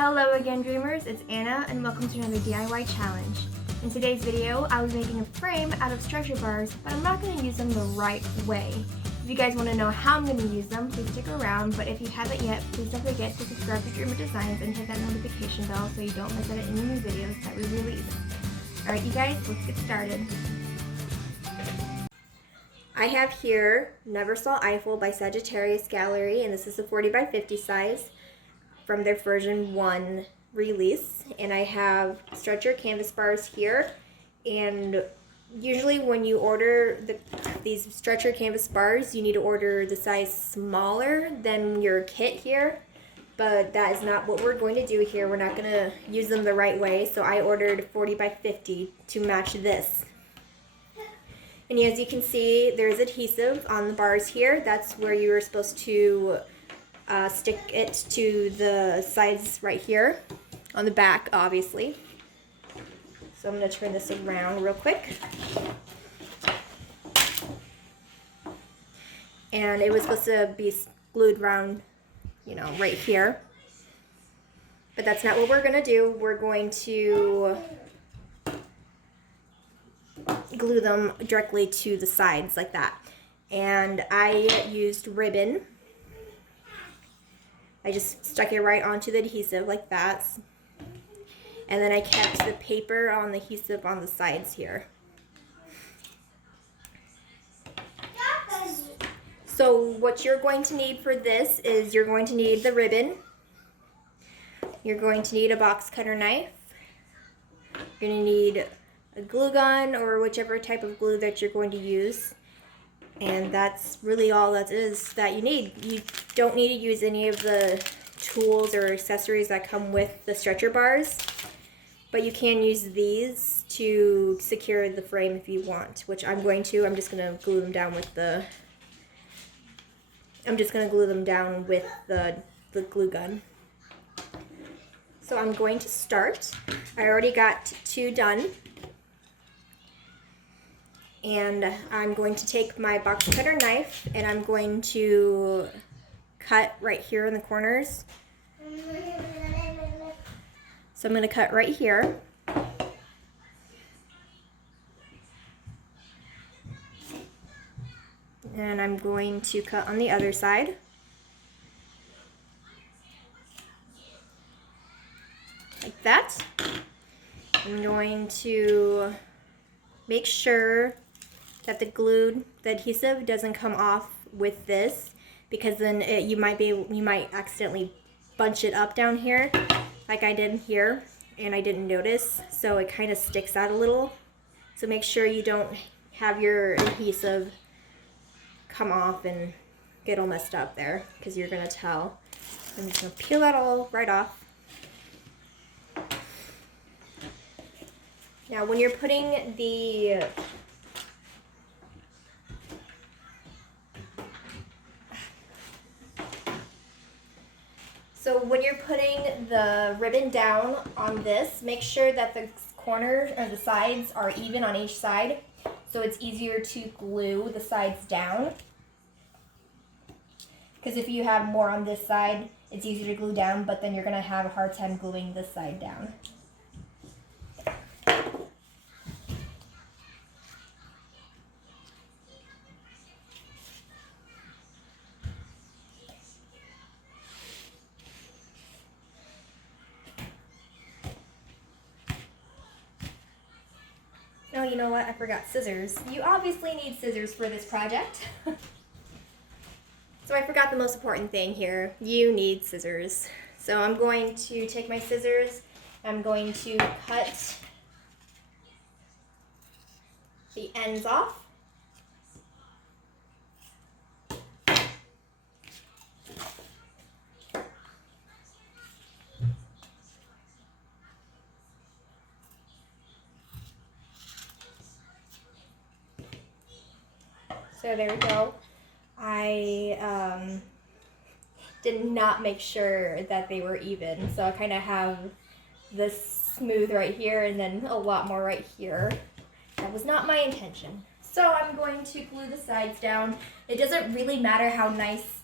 Hello again, dreamers, it's Anna and welcome to another DIY challenge. In today's video, I was making a frame out of stretcher bars, but I'm not going to use them the right way. If you guys want to know how I'm going to use them, please stick around, but if you haven't yet, please don't forget to subscribe to Dreamer Designs and hit that notification bell so you don't miss out on any new videos that we release. Alright you guys, let's get started. I have here Never Saw Eiffel by Sagittarius Gallery, and this is the 40 by 50 size from their version 1 release. And I have stretcher canvas bars here, and usually when you order these stretcher canvas bars, you need to order the size smaller than your kit here, but that is not what we're going to do here. We're not going to use them the right way, so I ordered 40 by 50 to match this. And as you can see, there's adhesive on the bars here. That's where you were supposed to stick it to the sides right here, on the back, obviously. So I'm going to turn this around real quick. And it was supposed to be glued around, you know, right here. But that's not what we're going to do. We're going to glue them directly to the sides like that. And I used ribbon. I just stuck it right onto the adhesive like that. And then I kept the paper on the adhesive on the sides here. So what you're going to need for this is you're going to need the ribbon. You're going to need a box cutter knife. You're going to need a glue gun or whichever type of glue that you're going to use. And that's really all that is that you need. You don't need to use any of the tools or accessories that come with the stretcher bars, but you can use these to secure the frame if you want, which I'm going to. I'm just going to glue them down with the glue gun. So I'm going to start. I already got 2 done. And I'm going to take my box cutter knife and I'm going to cut right here in the corners. So I'm going to cut right here. And I'm going to cut on the other side. Like that. I'm going to make sure that the adhesive doesn't come off with this, because then you might accidentally bunch it up down here like I did here and I didn't notice, so it kind of sticks out a little. So make sure you don't have your adhesive come off and get all messed up there, because you're gonna tell. I'm just gonna peel that all right off. Now when you're putting the ribbon down on this, make sure that the corners or the sides are even on each side, so it's easier to glue the sides down. Because if you have more on this side, it's easier to glue down, but then you're going to have a hard time gluing this side down. Oh, you know what? I forgot scissors. You obviously need scissors for this project. So I forgot the most important thing here. You need scissors. So I'm going to take my scissors. I'm going to cut the ends off. So there we go. I did not make sure that they were even, so I kind of have this smooth right here and then a lot more right here. That was not my intention. So I'm going to glue the sides down. It doesn't really matter how nice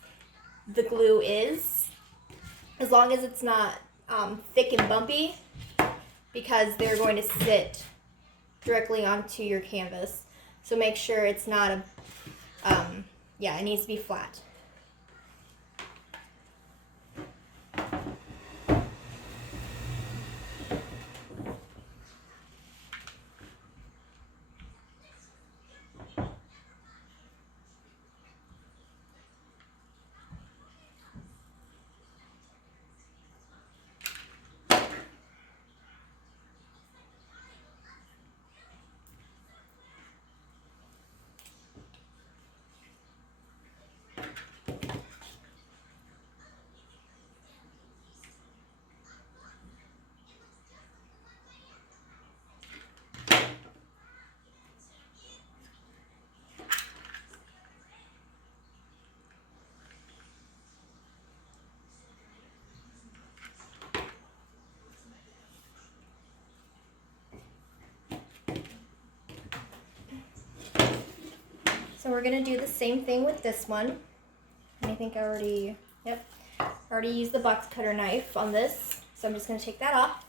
the glue is, as long as it's not thick and bumpy because they're going to sit directly onto your canvas. So make sure it's not a, yeah, it needs to be flat. So we're going to do the same thing with this one. And I think I already, yep, already used the box cutter knife on this. So I'm just going to take that off.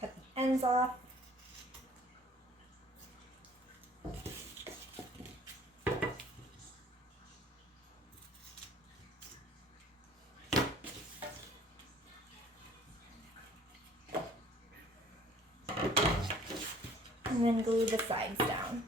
Cut the ends off. And then glue the sides down.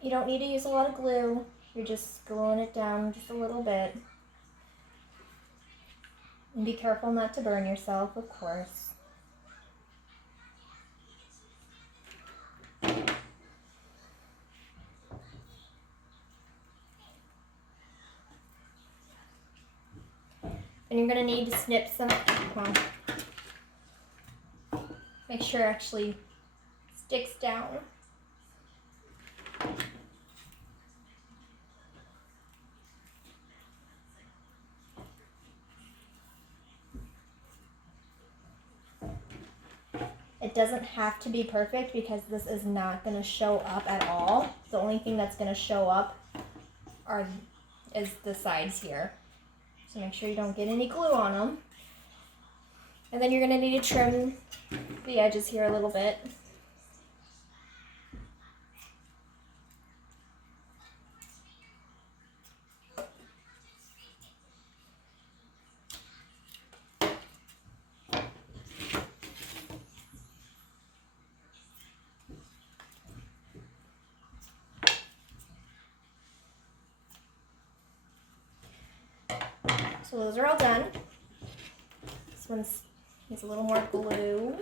You don't need to use a lot of glue. You're just gluing it down just a little bit. And be careful not to burn yourself, of course. And you're going to need to snip some, come on. Make sure it actually sticks down. It doesn't have to be perfect because this is not going to show up at all. The only thing that's going to show up is the sides here. So make sure you don't get any glue on them. And then you're going to need to trim the edges here a little bit. So those are all done. This one needs a little more glue.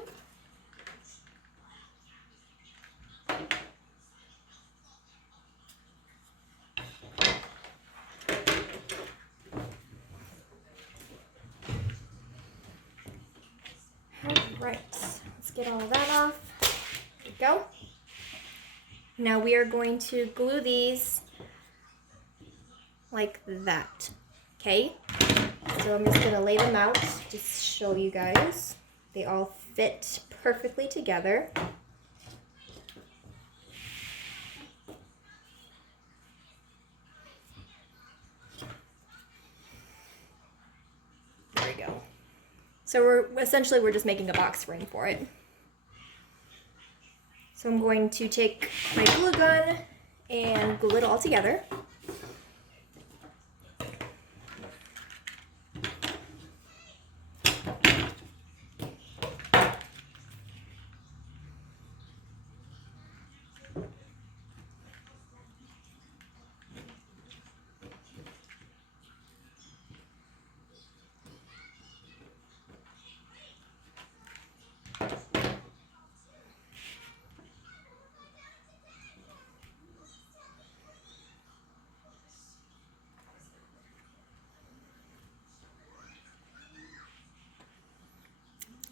Alright, let's get all that off. There we go. Now we are going to glue these like that. Okay? So I'm just going to lay them out just to show you guys. They all fit perfectly together. There we go. So we're just making a box frame for it. So I'm going to take my glue gun and glue it all together.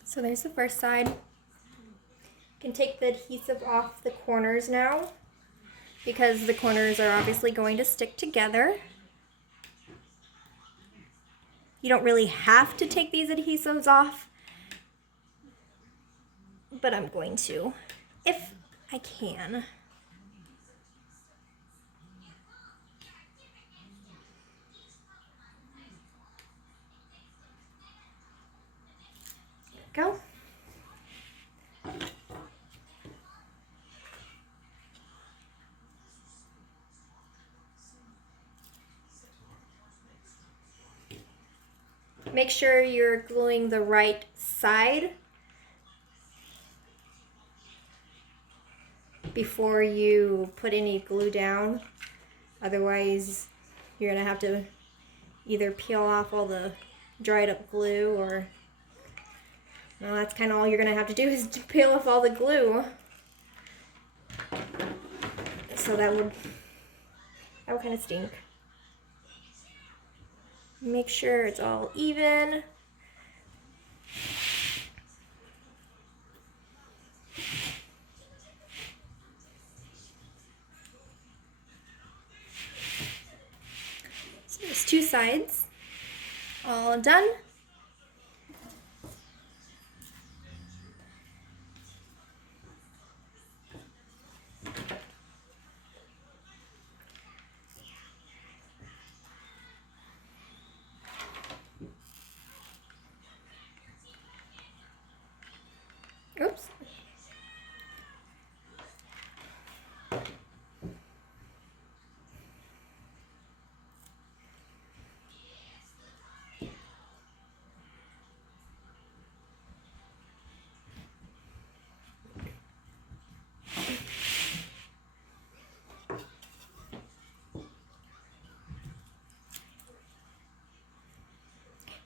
So there's the first side. You can take the adhesive off the corners now because the corners are obviously going to stick together. You don't really have to take these adhesives off, but I'm going to, if I can. Go. Make sure you're gluing the right side before you put any glue down. Otherwise, you're gonna have to either peel off all the dried up glue, or well, that's kind of all you're gonna have to do is to peel off all the glue. So that would kind of stink. Make sure it's all even. So there's two sides all done. Oops.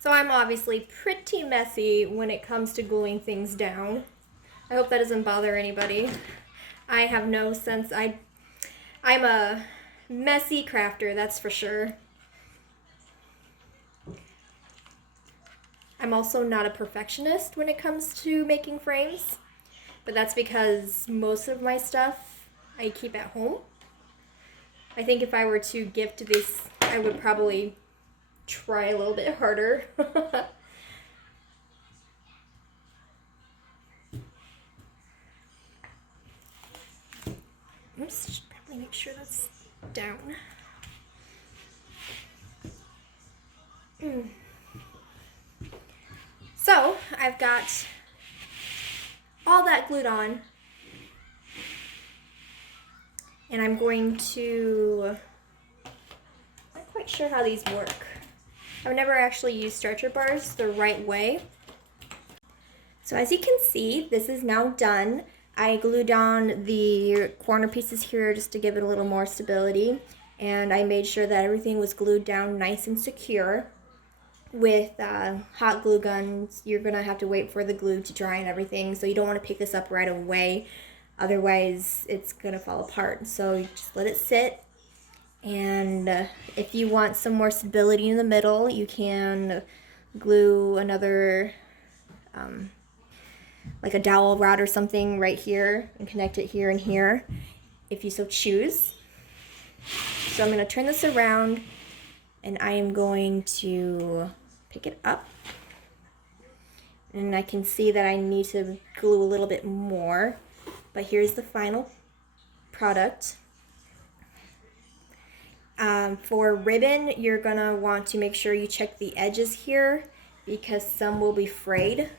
So I'm obviously pretty messy when it comes to gluing things down. I hope that doesn't bother anybody. I have no sense. I'm a messy crafter, that's for sure. I'm also not a perfectionist when it comes to making frames, but that's because most of my stuff I keep at home. I think if I were to gift this, I would probably try a little bit harder. Oops, should probably make sure that's down. So I've got all that glued on, and I'm going to, I'm not quite sure how these work. I've never actually used stretcher bars the right way. So as you can see, this is now done. I glued down the corner pieces here just to give it a little more stability, and I made sure that everything was glued down nice and secure. With hot glue guns, you're gonna have to wait for the glue to dry and everything, so you don't want to pick this up right away, otherwise it's gonna fall apart. So you just let it sit, and if you want some more stability in the middle, you can glue another like a dowel rod or something right here and connect it here and here if you so choose. So I'm going to turn this around, and I am going to pick it up, and I can see that I need to glue a little bit more, but here's the final product. For ribbon, you're gonna want to make sure you check the edges here, because some will be frayed.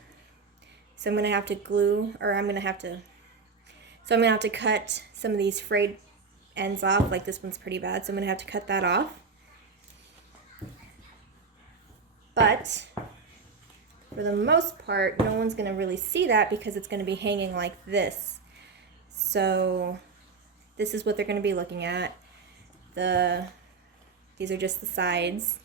So I'm going to have to glue, or I'm going to have to cut some of these frayed ends off. Like this one's pretty bad, so I'm going to have to cut that off. But for the most part, no one's going to really see that because it's going to be hanging like this. So this is what they're going to be looking at. These are just the sides.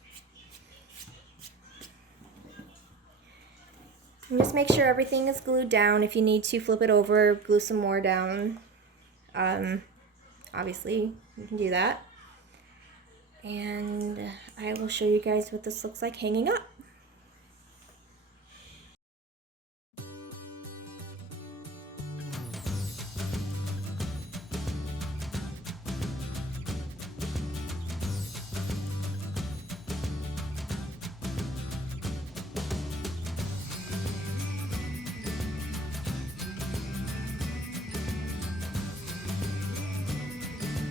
And just make sure everything is glued down. If you need to flip it over, glue some more down. Obviously, you can do that. And I will show you guys what this looks like hanging up.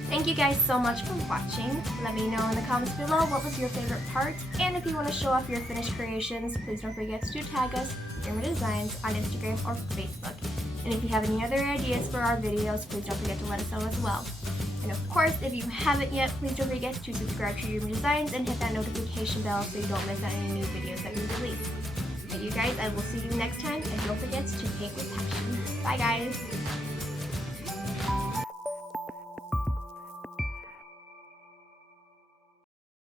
Thank you guys so much for watching. Let me know in the comments below what was your favorite part, and if you want to show off your finished creations, please don't forget to tag us, Dreamer Designs, on Instagram or Facebook. And if you have any other ideas for our videos, please don't forget to let us know as well. And of course, if you haven't yet, please don't forget to subscribe to Dreamer Designs and hit that notification bell so you don't miss out on any new videos that we release. And you guys, I will see you next time, and don't forget to paint with passion. Bye guys!